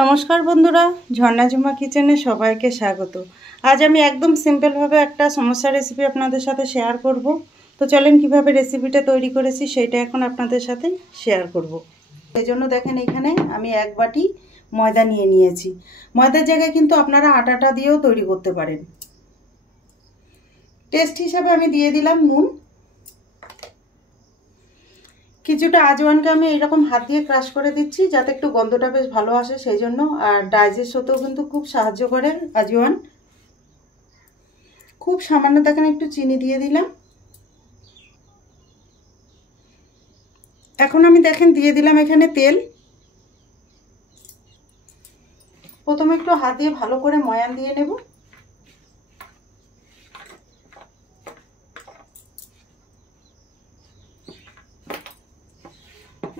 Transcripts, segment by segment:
নমস্কার বন্ধুরা, ঝর্ণা ঝুমা কিচেনে সবাইকে স্বাগত। আজ আমি একদম সিম্পলভাবে একটা সমস্যা রেসিপি আপনাদের সাথে শেয়ার করব। তো চলেন কিভাবে রেসিপিটা তৈরি করেছি সেটা এখন আপনাদের সাথে শেয়ার করব। এই জন্য দেখেন এখানে আমি 1 বাটি ময়দা নিয়ে নিয়েছি। ময়দার জায়গায় কিন্তু আপনারা আটাটা দিয়েও তৈরি করতে পারেন। টেস্ট হিসাবে আমি দিয়ে দিলাম নুন। কিছুটা আজওয়ানকে আমি এইরকম হাত দিয়ে ক্রাশ করে দিচ্ছি যাতে একটু গন্ধটা বেশ ভালো আসে সেই জন্য, আর ডাইজেস্ট হতেও কিন্তু খুব সাহায্য করে আজওয়ান। খুব সামান্য দেখেন একটু চিনি দিয়ে দিলাম। এখন আমি দেখেন দিয়ে দিলাম এখানে তেল। প্রথমে একটু হাত দিয়ে ভালো করে ময়ান দিয়ে নেব।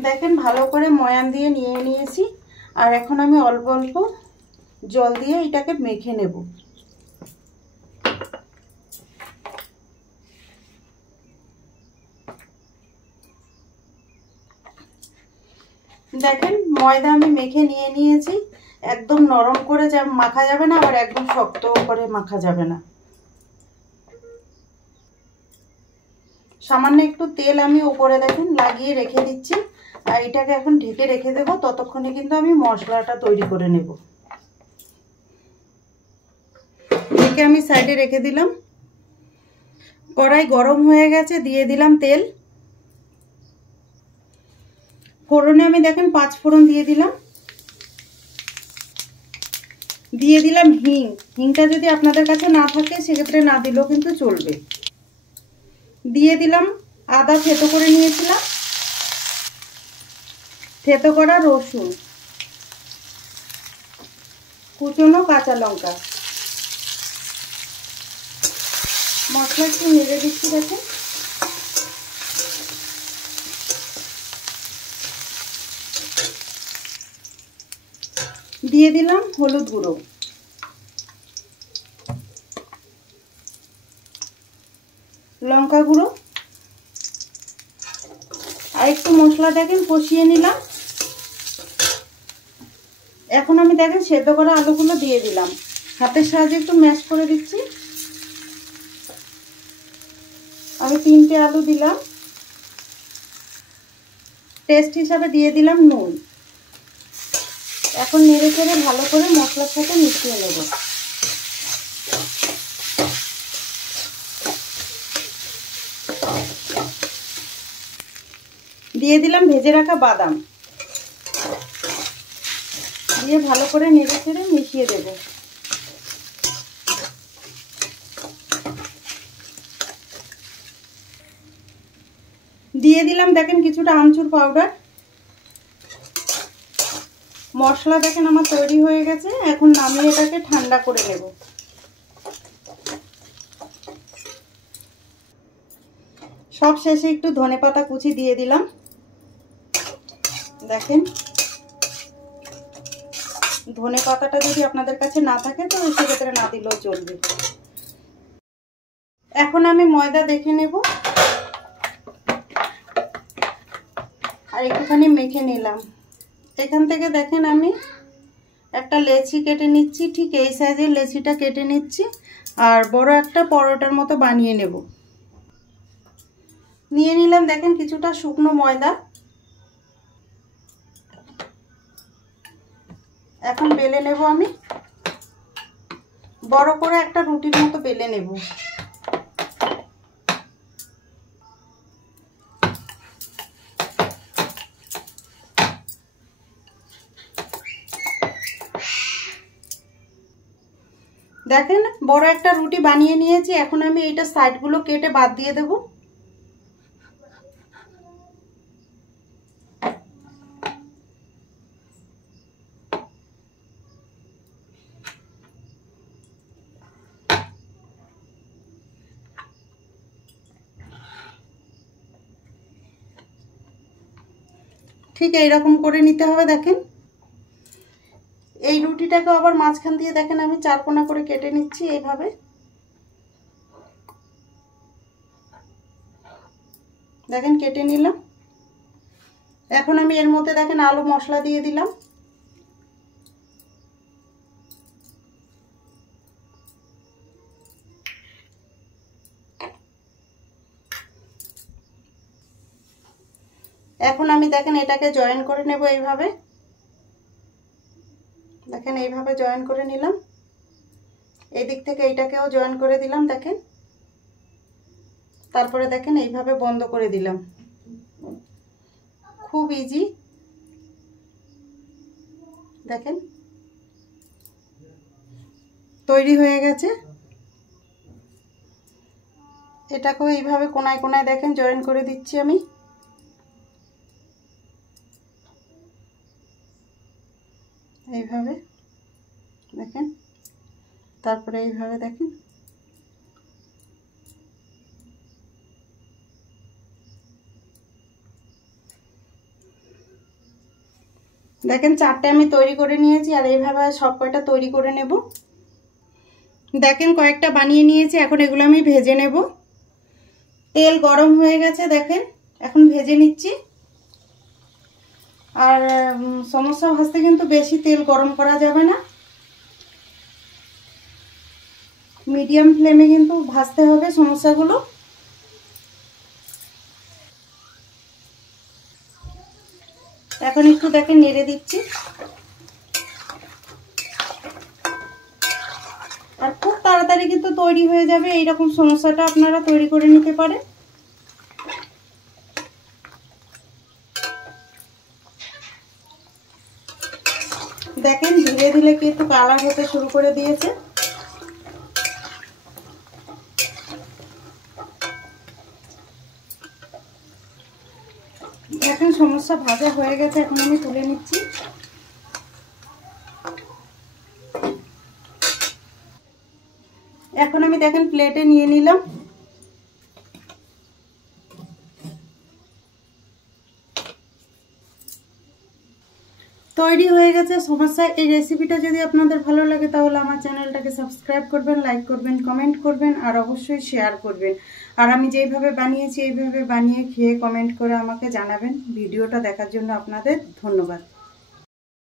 দেখেন ভালো করে ময়ান দিয়ে নিয়ে নিয়েছি, আর এখন আমি অল্প অল্প জল দিয়ে এটাকে মেখে নেব। দেখেন ময়দা আমি মেখে নিয়ে নিয়েছি। একদম নরম করে মাখা যাবে না, আবার একদম শক্ত করে মাখা যাবে না। সামান্য একটু তেল আমি উপরে দেখেন লাগিয়ে রেখে দিচ্ছি, আর এটাকে এখন ঢেকে রেখে দেব। ততক্ষণে কিন্তু আমি মশলাটা তৈরি করে নেব। ঢেকে আমি সাইডে রেখে দিলাম। কড়াই গরম হয়ে গেছে, দিয়ে দিলাম তেল। ফোড়নে আমি দেখেন 5 ফোড়ন দিয়ে দিলাম। দিয়ে দিলাম হিং। হিংটা যদি আপনাদের কাছে না থাকে সেক্ষেত্রে না দিলেও কিন্তু চলবে। দিয়ে দিলাম আদা থেতো করে নিয়েছিলাম, থেতো করা রসুন, কুচনো কাঁচা লঙ্কা। মশলা একটু নেড়ে দিচ্ছি দেখেন। দিয়ে দিলাম হলুদ গুঁড়ো, লঙ্কা গুঁড়ো, আর একটু মশলা দেখেন কষিয়ে নিলাম। এখন আমি দেখেন সেদ্ধ করা আলুগুলো দিয়ে দিলাম। হাতের সাহায্যে একটু ম্যাশ করে দিচ্ছি। আমি 3টে আলু দিলাম। টেস্ট হিসাবে দিয়ে দিলাম নুন। এখন নেড়ে চেড়ে ভালো করে মশলার সাথে মিশিয়ে নেব। দিয়ে দিলাম ভেজে রাখা বাদাম, দিয়ে ভালো করে নেড়ে চেড়ে মিশিয়ে দেব। দিয়ে দিলাম দেখেন কিছুটা আমচুর পাউডার। মশলা দেখেন আমার তৈরি হয়ে গেছে। এখন নামিয়ে এটাকে ঠান্ডা করে নেব। সব শেষে একটু ধনেপাতা কুচি দিয়ে দিলাম। দেখেন ধনেপাতাটা যদি আপনাদের কাছে না থাকে তো সেক্ষেত্রে না দিলেও চলবে। এখন আমি ময়দা দেখে নেব, আর একটুখানি মেখে নিলাম। এখান থেকে দেখেন আমি একটা লেচি কেটে নিচ্ছি। ঠিক এই সাইজের লেচিটা কেটে নিচ্ছি, আর বড় একটা পরোটার মতো বানিয়ে নেব। নিয়ে নিলাম দেখেন কিছুটা শুকনো ময়দা। এখন বেলে নেব আমি। বড় করে একটা রুটির মতো বেলে নেব। দেখেন বড় একটা রুটি বানিয়ে নিয়েছি। এখন আমি এইটা সাইডগুলো কেটে বাদ দিয়ে দেব। ঠিক এইরকম করে নিতে হবে। দেখেন এই রুটিটাকে আবার মাঝখান দিয়ে দেখেন আমি 4 কোনা করে কেটে নিচ্ছি এইভাবে। দেখেন কেটে নিলাম। এখন আমি এর মধ্যে দেখেন আলু মশলা দিয়ে দিলাম। এখন আমি দেখেন এটাকে জয়েন করে নেব এইভাবে। দেখেন এইভাবে জয়েন করে নিলাম, এই দিক থেকে এইটাকেও জয়েন করে দিলাম দেখেন। তারপরে দেখেন এইভাবে বন্ধ করে দিলাম। খুব ইজি, দেখেন তৈরি হয়ে গেছে। এটাকেও এইভাবে কোনায় কোনায় দেখেন জয়েন করে দিচ্ছি আমি। এইভাবে দেখেন, তারপরে এইভাবে দেখেন। দেখেন চারটে আমি তৈরি করে নিয়েছি, আর এইভাবে সব কয়টা তৈরি করে নেব। দেখেন কয়েকটা বানিয়ে নিয়েছি, এখন এগুলো আমি ভেজে নেব। তেল গরম হয়ে গেছে দেখেন, এখন ভেজে নিচ্ছি। আর সমোসা ভাজতে কিন্তু বেশি তেল গরম করা যাবে না, মিডিয়াম ফ্লেমে কিন্তু ভাজতে হবে সমোসাগুলো। এখন একটু দেখেন নেড়ে দিচ্ছি। আর খুব তাড়াতাড়ি কিন্তু তৈরি হয়ে যাবে এইরকম সমোসাটা, আপনারা তৈরি করে নিতে পারেন। দেখেন ধীরে ধীরে কিন্তু কালার হতে শুরু করে দিয়েছে। দেখেন সমোসা ভাজা হয়ে গেছে, এখন আমি তুলে নিচ্ছি। এখন আমি দেখেন প্লেটে নিয়ে নিলাম। তৈরি হয়ে গেছে সমোসা। এই রেসিপিটা যদি আপনাদের ভালো লাগে তাহলে আমার চ্যানেলটাকে সাবস্ক্রাইব করবেন, লাইক করবেন, কমেন্ট করবেন, আর অবশ্যই শেয়ার করবেন। আর আমি যেইভাবে বানিয়েছি এইভাবে বানিয়ে খেয়ে কমেন্ট করে আমাকে জানাবেন। ভিডিওটা দেখার জন্য আপনাদের ধন্যবাদ।